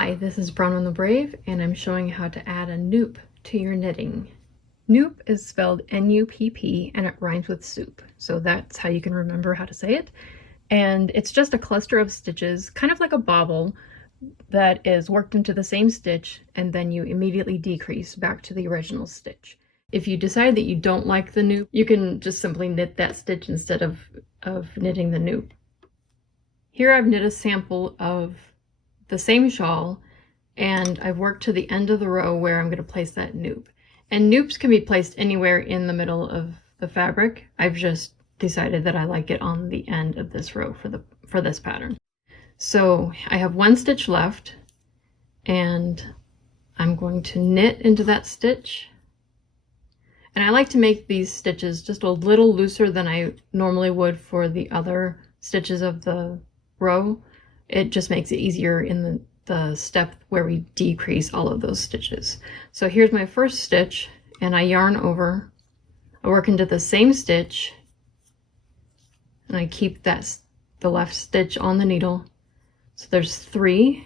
Hi, this is Brown on the Brave, and I'm showing you how to add a Nupp to your knitting. Nupp is spelled N-U-P-P, and it rhymes with soup, so that's how you can remember how to say it. And it's just a cluster of stitches, kind of like a bobble, that is worked into the same stitch, and then you immediately decrease back to the original stitch. If you decide that you don't like the Nupp, you can just simply knit that stitch instead of knitting the Nupp. Here I've knit a sample of the same shawl, and I've worked to the end of the row where I'm going to place that Nupp. And Nupps can be placed anywhere in the middle of the fabric. I've just decided that I like it on the end of this row for this pattern. So I have one stitch left, and I'm going to knit into that stitch. And I like to make these stitches just a little looser than I normally would for the other stitches of the row. It just makes it easier in the step where we decrease all of those stitches. So here's my first stitch, and I yarn over. I work into the same stitch, and I keep the left stitch on the needle. So there's 3.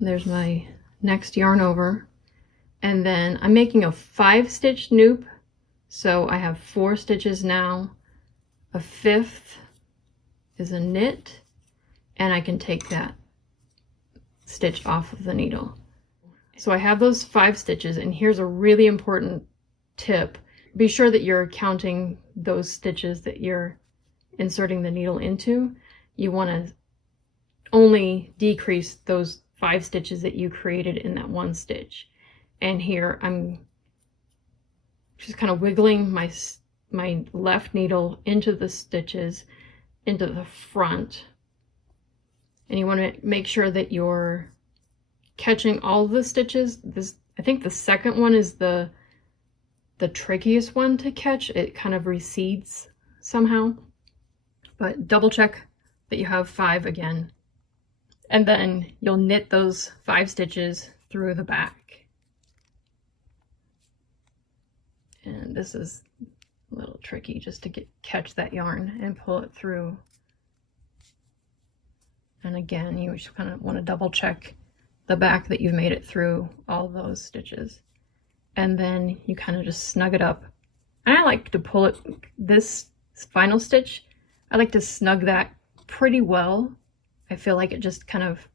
There's my next yarn over, and then I'm making a 5-stitch Nupp, so I have 4 stitches now. A 5th is a knit, and I can take that stitch off of the needle. So I have those 5 stitches, and here's a really important tip. Be sure that you're counting those stitches that you're inserting the needle into. You want to only decrease those 5 stitches that you created in that one stitch. And here I'm just kind of wiggling my left needle into the stitches, into the front. And you want to make sure that you're catching all the stitches. I think the second one is the trickiest one to catch. It kind of recedes somehow, but double check that you have 5 again, and then you'll knit those 5 stitches through the back. And this is a little tricky just to catch that yarn and pull it through. And again, you just kind of want to double check the back that you've made it through all those stitches. And then you kind of just snug it up. And I like to pull it, this final stitch, I like to snug that pretty well. I feel like it just kind of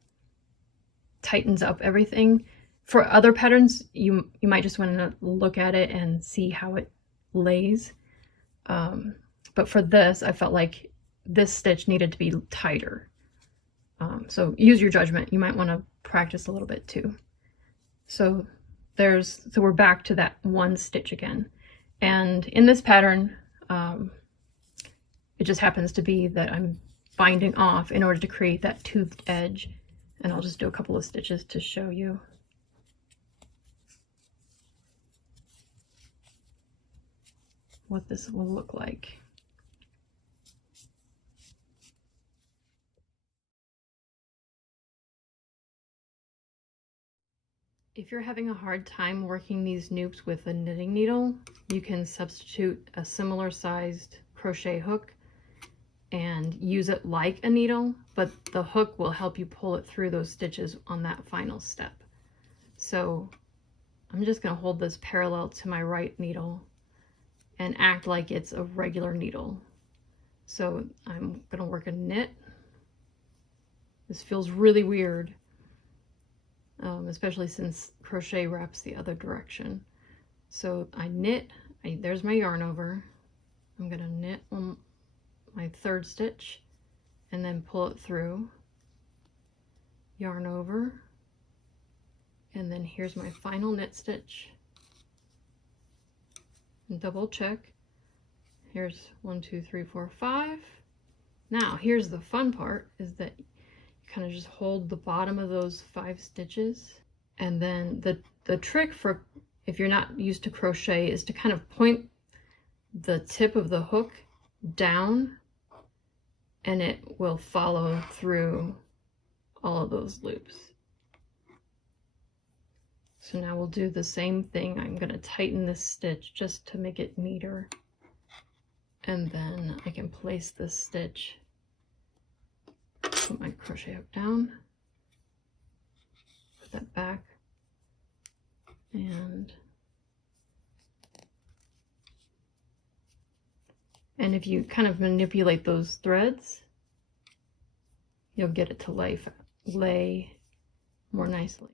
tightens up everything. For other patterns, you might just want to look at it and see how it lays. But for this, I felt like this stitch needed to be tighter. So use your judgment. You might want to practice a little bit too. So we're back to that one stitch again. And in this pattern, it just happens to be that I'm binding off in order to create that toothed edge. And I'll just do a couple of stitches to show you. What this will look like. If you're having a hard time working these Nupps with a knitting needle, you can substitute a similar sized crochet hook and use it like a needle, but the hook will help you pull it through those stitches on that final step. So I'm just going to hold this parallel to my right needle and act like it's a regular needle. So I'm going to work a knit. This feels really weird. Especially since crochet wraps the other direction. So I knit, there's my yarn over. I'm gonna knit on my 3rd stitch and then pull it through, yarn over, and then here's my final knit stitch. And double check. Here's 1, 2, 3, 4, 5. Now here's the fun part, is that kind of just hold the bottom of those 5 stitches, and then the trick for if you're not used to crochet is to kind of point the tip of the hook down, and it will follow through all of those loops. So now we'll do the same thing. I'm going to tighten this stitch just to make it neater, and then I can place this stitch, put my crochet hook down, that back. And if you kind of manipulate those threads, you'll get it to lay more nicely.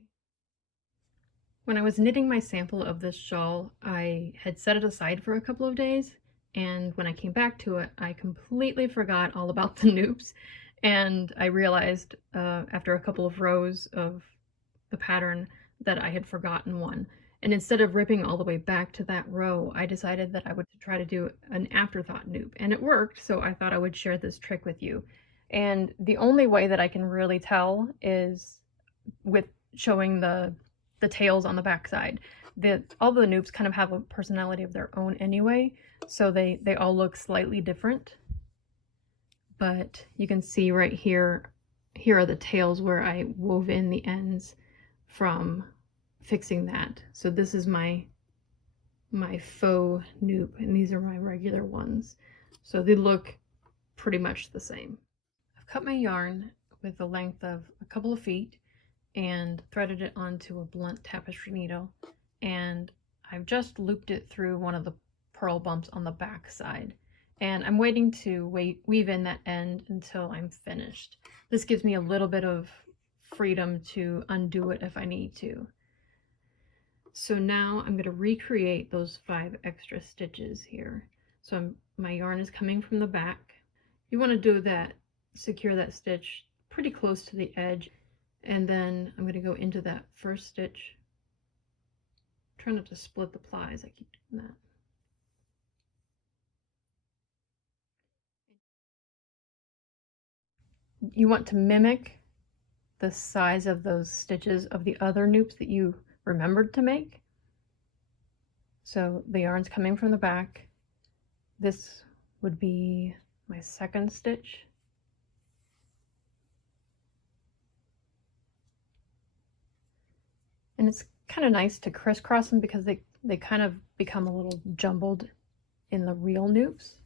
When I was knitting my sample of this shawl, I had set it aside for a couple of days, and when I came back to it, I completely forgot all about the noops, and I realized after a couple of rows of the pattern that I had forgotten one. And instead of ripping all the way back to that row, I decided that I would try to do an afterthought noop, and it worked, so I thought I would share this trick with you. And the only way that I can really tell is with showing the tails on the back side. All the noops kind of have a personality of their own anyway, so they all look slightly different. But you can see right here, here are the tails where I wove in the ends from fixing that. So this is my faux noop, and these are my regular ones. So they look pretty much the same. I've cut my yarn with a length of a couple of feet and threaded it onto a blunt tapestry needle, and I've just looped it through one of the purl bumps on the back side, and I'm waiting to weave in that end until I'm finished. This gives me a little bit of freedom to undo it if I need to. So now I'm going to recreate those 5 extra stitches here. So my yarn is coming from the back. You want to do that, secure that stitch pretty close to the edge. And then I'm going to go into that first stitch. Try not to split the plies, I keep doing that. You want to mimic the size of those stitches of the other noops that you remembered to make. So the yarn's coming from the back. This would be my second stitch. And it's kind of nice to crisscross them because they kind of become a little jumbled in the real noops.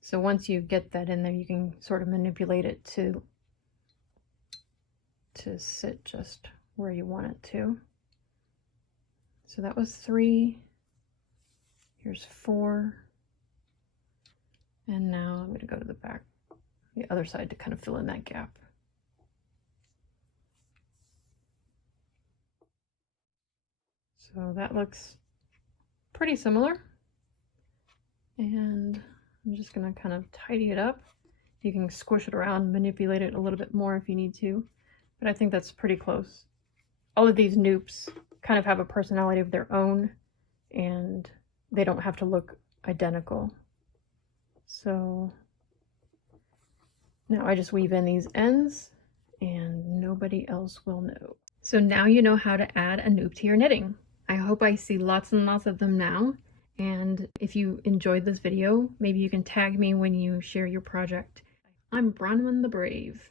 So once you get that in there, you can sort of manipulate it to sit just where you want it to. So that was 3. Here's 4. And now I'm going to go to the back, the other side, to kind of fill in that gap. So that looks pretty similar, and I'm just going to kind of tidy it up. You can squish it around, manipulate it a little bit more if you need to, but I think that's pretty close. All of these noops kind of have a personality of their own, and they don't have to look identical. So now I just weave in these ends, and nobody else will know. So now you know how to add a noop to your knitting. I hope I see lots and lots of them now, and if you enjoyed this video, maybe you can tag me when you share your project. I'm Bronwyn the Brave.